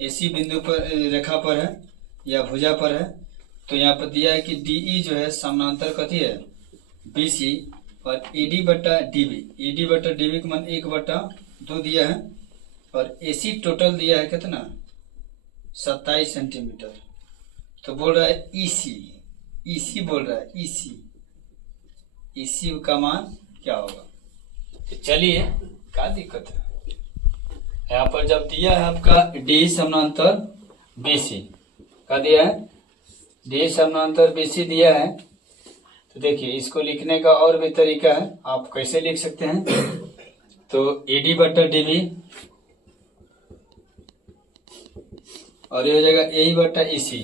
AC बिंदु पर रेखा पर है या भुजा पर है, तो यहाँ पर दिया है कि DE जो है समानांतर कथी है BC, और ED बटा DB का मान 1/2 दिया है, और AC टोटल दिया है कितना 27 सेंटीमीटर। तो बोल रहा है EC बोल रहा है EC का मान क्या होगा। तो चलिए क्या दिक्कत है, यहाँ पर जब दिया है आपका D समानांतर BC का दिया है, D समानांतर BC दिया है, तो देखिए इसको लिखने का और भी तरीका है। आप कैसे लिख सकते हैं, तो AD बटा DB और ये हो जाएगा ए बटा AC।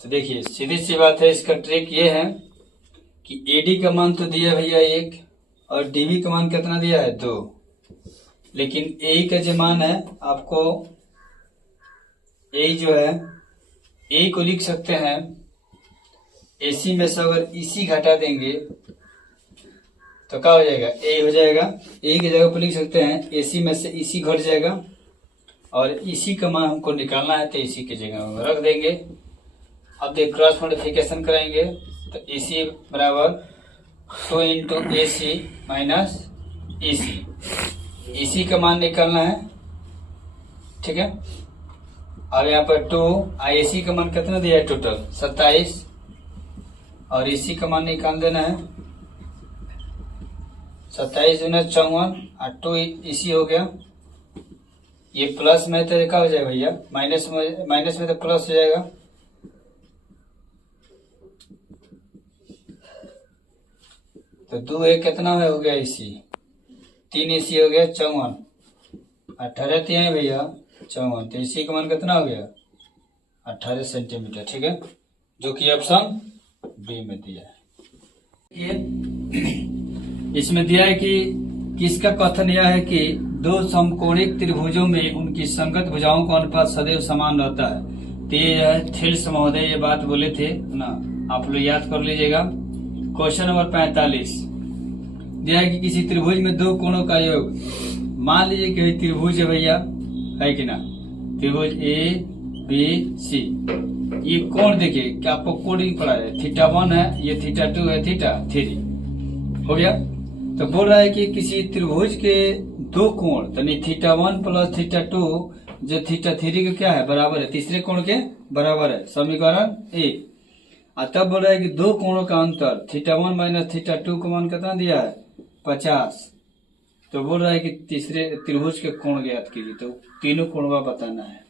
तो देखिए सीधी सी बात है, इसका ट्रिक ये है कि AD का मान तो दिया भैया 1 और DB का मान कितना दिया है 2, लेकिन A का जो मान है आपको A जो है A को लिख सकते हैं AC में से अगर EC घटा देंगे तो क्या हो जाएगा, A हो जाएगा। A की जगह पर लिख सकते हैं AC में से EC घट जाएगा और EC का मान हमको निकालना है तो EC की जगह में रख देंगे। अब देख क्रॉस मल्टीप्लिकेशन कराएंगे तो EC बराबर 2 into AC minus EC, EC का मान निकालना है, ठीक है। अब यहाँ पर 2 AC का मान कितना दिया है टोटल 27 और EC का मान निकाल देना है 27 दूना 54 और 2 EC हो गया। ये प्लस में तो क्या हो जाएगा भैया, माइनस में तो प्लस हो जाएगा। तो 2 एक कितना हो गया EC, 3 EC हो गया 54, 18 3 भैया 54, तो EC का मान कितना हो गया 18 सेंटीमीटर, ठीक है, जो कि ऑप्शन बी में दिया है। ये इसमें दिया है कि किसका कथन यह है कि दो समकोणिक त्रिभुजों में उनकी संगत भुजाओं का अनुपात सदैव समान रहता है। तो ये थिल्स महोदय ये बात बोले थे ना, आप लोग याद कर लीजिएगा। क्वेश्चन नंबर 45 दिया है कि किसी त्रिभुज में दो कोणों का योग, मान लीजिए कि त्रिभुज है भैया, है कि ना, त्रिभुज ABC, ये कोण देखिए कि आपको कोण ही पड़ा है, θ1 है, ये θ2 है, θ3 हो गया। तो बोल रहा है कि किसी त्रिभुज के दो कोण यानी θ1 प्लस θ2 जो θ3 के क्या है बराबर है, तीसरे कोण के बराबर है, समीकरण 1। तब बोल रहा है कि दो कोणों का अंतर θ1 माइनस θ2 का मान कितना दिया है 50। तो बोल रहा है कि तीसरे त्रिभुज के कोण ज्ञात कीजिए, तो तीनों कोण का बताना है।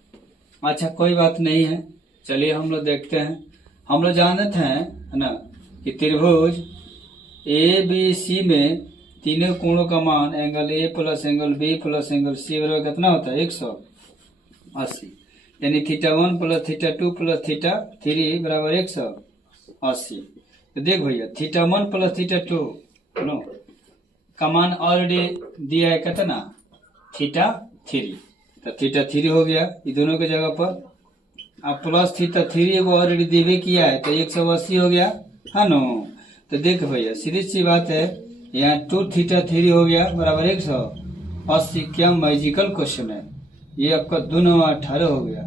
अच्छा कोई बात नहीं है, चलिए हम लोग देखते हैं। हम लोग जानते हैं है ना कि त्रिभुज ABC में तीनों कोणों का मान angle A plus angle B plus angle C बराबर कितना होता है 180, यानी θ1 प्लस θ2 प्लस θ3 बराबर 180। तो देख भैया θ1 प्लस θ2 नो का मान ऑलरेडी दिया है कितना θ3, तो θ3 हो गया ये दोनों की जगह पर। अब प्लस θ3 को ऑलरेडी देवे किया है तो 180 हो गया है नो। तो देख भैया सीधी सी बात है, यहाँ 2θ3 हो गया बराबर 180। क्या मैजिकल क्वेश्चन है ये, आपका 2 9 18 हो गया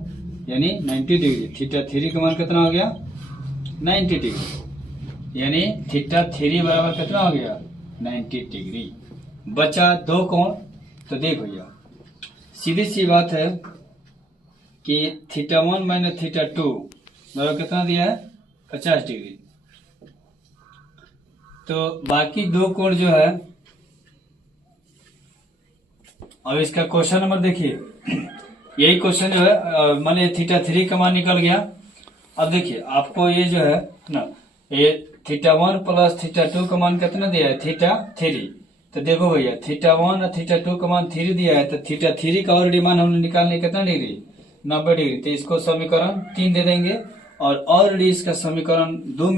यानी 90 डिग्री। θ3 का मान कितना हो गया 90 डिग्री, यानी θ3 बराबर कितना हो गया 90 डिग्री। बचा दो कोण, तो देख भैया सीधी सी बात है कि θ1 माइनस θ2 बराबर कितना दिया है 50 डिग्री। तो बाकी दो कोण जो है, अब इसका क्वेश्चन नंबर देखिए, यही क्वेश्चन जो है माने θ3 का मान निकल गया। अब देखिए आपको ये जो है ना, ये θ1 प्लस θ2 का मान कितना दिया है θ3। तो देखो भैया θ1 और θ2 का मान 3 दिया है, तो θ3 का ऑलरेडी मान हमने निकालने कितना डिग्री 90 डिग्री, तो इसको समीकरण 3 दे देंगे। और ऑलरेडी इसका समीकरण 2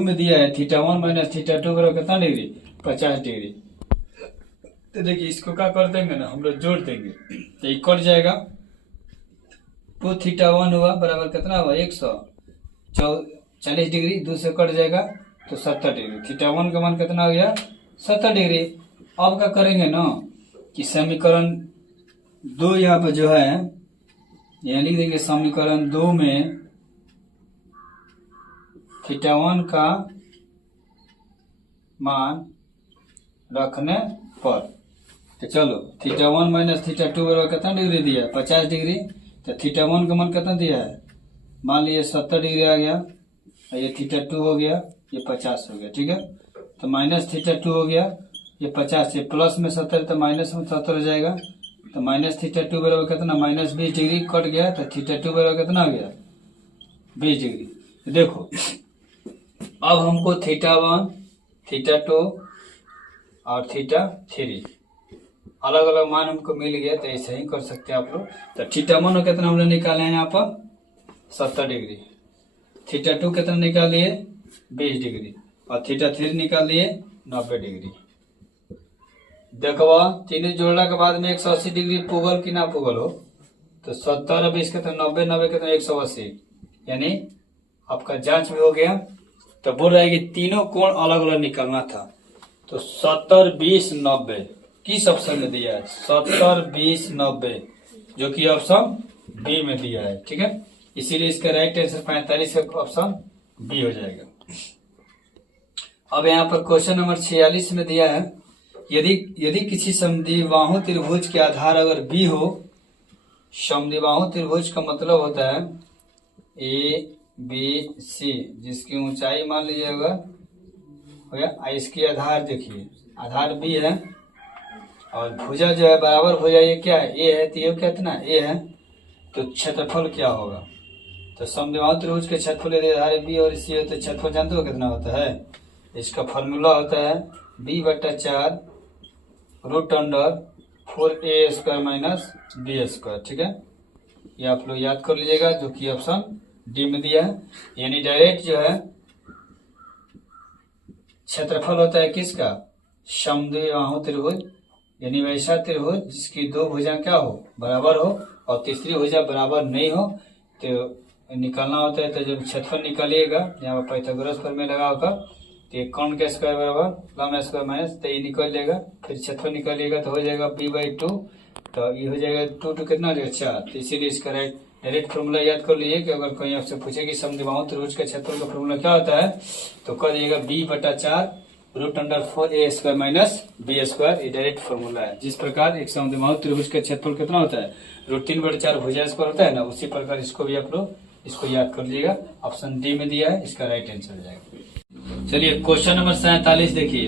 में दिया है θ1 माइनस θ2 बराबर कितना डिग्री 50 डिग्री। तो देखिए इसको क्या कर देंगे ना, हम लोग जोड़ देंगे तो ये कट जाएगा। 2θ1 हुआ बराबर कितना हुआ 140 डिग्री, 2 से कट जाएगा तो 70 डिग्री। θ1 का मान कितना हो गया 70 डिग्री। अब क्या करेंगे ना कि समीकरण 2 यहाँ पर जो है यहाँ लिख देंगे, समीकरण 2 में θ1 का मान रखने पर, तो चलो θ1 माइनस θ2 बराबर कितना डिग्री दिया है 50 डिग्री। तो θ1 का मान कितना दिया है, मान लीजिए 70 डिग्री आ गया, ये θ2 हो गया, ये 50 हो गया, ठीक है। तो माइनस θ2 हो गया, ये 50 से प्लस में 70 तो माइनस में 70 हो जाएगा। तो माइनस θ2 बराबर कितना माइनस 20 डिग्री कट गया, तो θ2 बराबर कितना हो गया 20 डिग्री। तो देखो अब हमको θ1 θ2 और θ3 अलग अलग मान हमको मिल गया, तो ऐसे ही कर सकते हैं आप लोग। तो थीटा वन कितना हम लोग निकाले हैं यहाँ पर 70 डिग्री, थीटा टू कितना निकाल लिए 20 डिग्री, और थीटा थ्री निकाल लिए 90 डिग्री। देखो तीनों जोड़ने के बाद में 180 डिग्री पुगल कि ना पुगल हो, तो 70 और 20 कितना 90, 90 कितना 180, यानी आपका जांच भी हो गया। तो बोल रहा है कि तीनों कोण अलग अलग निकालना था, तो 70, 20, 90 किस ऑप्शन में दिया है 70, 20, 90, जो कि ऑप्शन बी में दिया है। ठीक है, इसीलिए इसका राइट आंसर 45 ऑप्शन बी हो जाएगा। अब यहाँ पर क्वेश्चन नंबर 46 में दिया है, यदि किसी समद्विबाहु त्रिभुज के आधार अगर बी हो, समद्विबाहु त्रिभुज का मतलब होता है ए बी सी, जिसकी ऊंचाई मान लीजिएगा हो गया, इसकी आधार देखिए आधार बी है, और भुजा जो है बराबर भुजा ये क्या है ए है, तो ये कितना ए है, तो क्षेत्रफल क्या होगा, तो समद्विबाहु त्रिभुज के क्षेत्रफल यदि आधार बी और सी है तो क्षेत्रफल जानते हो कितना होता है, इसका फॉर्मूला होता है b/4 √4a² माइनस b²। ठीक है, ये आप लोग याद कर लीजिएगा, जो कि ऑप्शन डी में दिया है। यानी डायरेक्ट जो है क्षेत्रफल होता है किसका समद्विबाहु त्रिभुज, यानी वैसा त्रिभुज जिसकी दो भुजा क्या हो बराबर हो और तीसरी भुजा बराबर नहीं हो, तो निकालना होता है। तो जब क्षेत्रफल निकालिएगा, यहाँ पर पाइथागोरस प्रमेय लगा होगा, तो ये कौन का स्क्वायर बराबर लंब स्क्वायर माइनस, तो ये निकल जाएगा, फिर क्षेत्रफल निकालिएगा तो हो जाएगा b/2, तो ये हो जाएगा 2 कितना हो जाएगा 4, तो इसीलिए इसका डायरेक्ट फॉर्मूला याद कर लीजिए कि अगर कोई आपसे पूछे कि समद्विबाहु त्रिभुज का क्षेत्रफल का फॉर्मूला क्या होता है, तो कर दिएगा b/4 √4a² माइनस b², ये डायरेक्ट फॉर्मूला है। जिस प्रकार एक समद्विबाहु त्रिभुज का क्षेत्रफल कितना होता है √3/4 भुजा स्क्वायर होता है ना, उसी प्रकार इसको भी आप लोग इसको याद कर लीजिएगा। ऑप्शन डी में दिया है, इसका राइट आंसर हो जाएगा। चलिए क्वेश्चन नंबर 47 देखिए,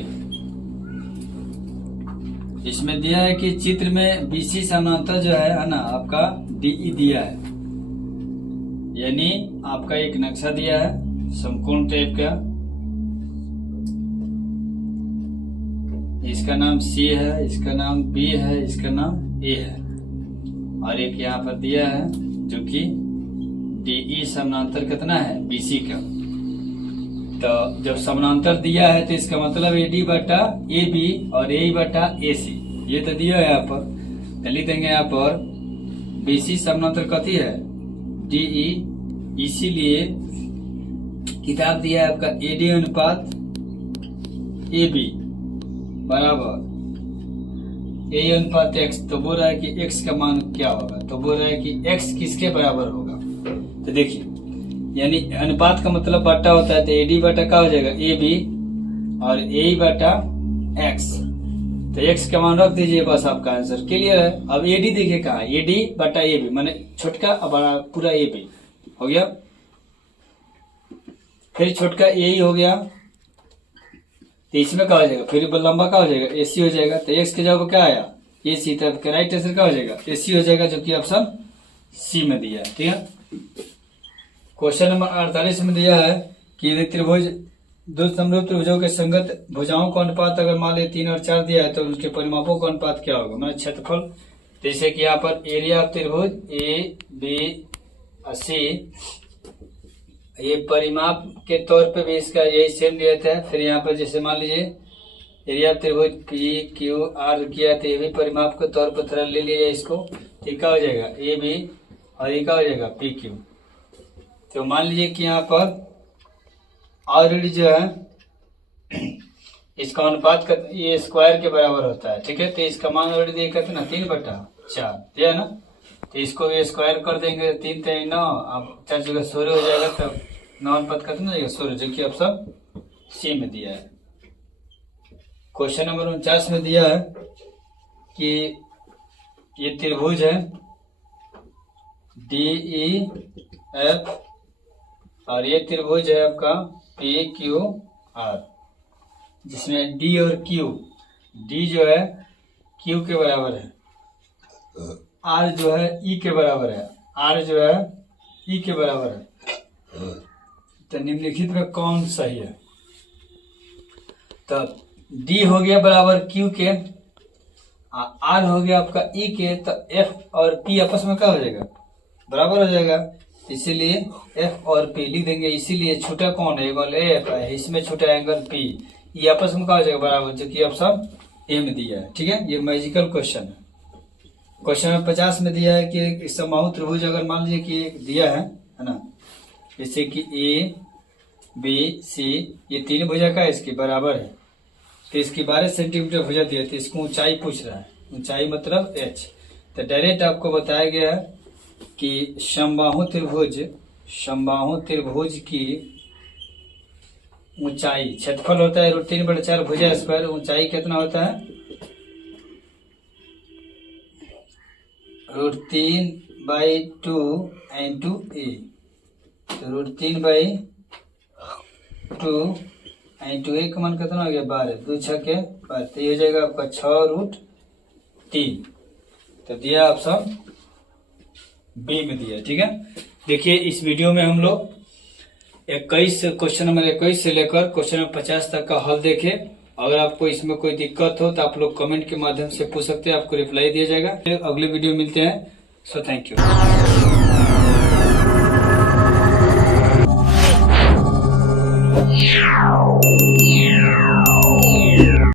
इसमें दिया है कि चित्र में बीसी समानांतर जो है ना आपका डीई दिया है, यानी आपका एक नक्शा दिया है समकोण टाइप का, इसका नाम सी है, इसका नाम बी है, इसका नाम ए है, और एक यहाँ पर दिया है जो कि डीई समानांतर कितना है बीसी का। तो जब समानांतर दिया है तो इसका मतलब AD/AB और AE/AC, ये तो दिया है यहाँ पर, तो लिख देंगे यहाँ पर BC समानांतर कथी है DE, इसीलिए किताब दिया है आपका AD अनुपात AB बराबर A अनुपात X, तो बोल रहा है कि X का मान क्या होगा, तो बोल रहा है कि X किसके बराबर होगा। तो देखिए यानी अनुपात का मतलब बट्टा होता है, तो AD/, क्या हो जाएगा AB और AE/X, तो X का मान रख दीजिए, बस आपका आंसर क्लियर है। अब AD देखिए कहा AD/AB माने छोटका और बड़ा पूरा AB हो गया, फिर छोटका AE हो गया, तो इसमें क्या हो जाएगा फिर लंबा क्या हो जाएगा AC हो जाएगा, तो X के जगह क्या आया AC, तब राइट आंसर क्या हो जाएगा AC हो जाएगा, जो कि ऑप्शन सी में दिया है। ठीक है, क्वेश्चन नंबर 48 में दिया है कि यदि त्रिभुज दो समरूप त्रिभुजों के संगत भुजाओं का अनुपात अगर मान लीजिए 3 और 4 दिया है, तो उसके परिमापों का अनुपात क्या होगा, मतलब क्षेत्रफल। जैसे कि यहाँ पर एरिया ऑफ त्रिभुज ABC, ये परिमाप के तौर पे भी इसका यही सेम दिया था। फिर यहाँ पर जैसे मान लीजिए एरिया ऑफ त्रिभुज PQR किया, तो ये भी परिमाप के तौर पर थोड़ा ले लिया इसको, तो क्या हो जाएगा AB और ये क्या हो जाएगा PQ। तो मान लीजिए कि यहाँ पर ऑलरेडी जो है इसका अनुपात ये स्क्वायर के बराबर होता है। ठीक है, तो इसका मान ऑलरेडी दिया था ना 3/4 दिया ना, तो इसको भी स्क्वायर कर देंगे, 3 3 9, अब 4 जगह 16 हो जाएगा, तब 9 अनुपात कितना जाएगा 16, जो कि ऑप्शन सी में दिया है। क्वेश्चन नंबर 49 में दिया है कि ये त्रिभुज है DEF और ये त्रिभुज है आपका PQR, जिसमें D और Q, D जो है Q के बराबर है, R जो है E के बराबर है, R जो है E के बराबर है, तो निम्नलिखित में कौन सही है। तो D हो गया बराबर Q के, आर हो गया आपका ई के, तो एफ और पी आपस में क्या हो जाएगा, बराबर हो जाएगा। इसीलिए एफ और पी लिख देंगे। इसीलिए छोटा कौन है, एंगल एफ है, इसमें छोटा एंगल पी, ये आपस में क्या हो जाएगा, बराबर, जो कि ऑप्शन ए में दिया है। ठीक है, ये मैजिकल क्वेश्चन है। क्वेश्चन में 50 में दिया है कि समबाहु त्रिभुज अगर मान लीजिए कि दिया है ना, जैसे कि ए बी सी, ये तीन भुजा का इसकी बराबर है, तो इसकी 12 सेंटीमीटर भुजा दिया, तो इसको ऊंचाई पूछ रहा है, ऊंचाई मतलब एच। तो डायरेक्ट आपको बताया गया है कि समबाहु त्रिभुज की ऊंचाई, क्षेत्रफल होता है √3/4 भुजा स्क्वायर, ऊंचाई कितना होता है, √3/2 इंटू ए, तो √3/2 इंटू ए का मान कितना हो गया, 12, 2 6 के 12, तो ये हो जाएगा आपका 6√3। तो दिया ऑप्शन बी में दिया। ठीक है, देखिए इस वीडियो में हम लोग 21 से लेकर क्वेश्चन नंबर 50 तक का हल देखे। अगर आपको इसमें कोई दिक्कत हो तो आप लोग कमेंट के माध्यम से पूछ सकते हैं, आपको रिप्लाई दिया जाएगा। अगले वीडियो मिलते हैं। So thank you.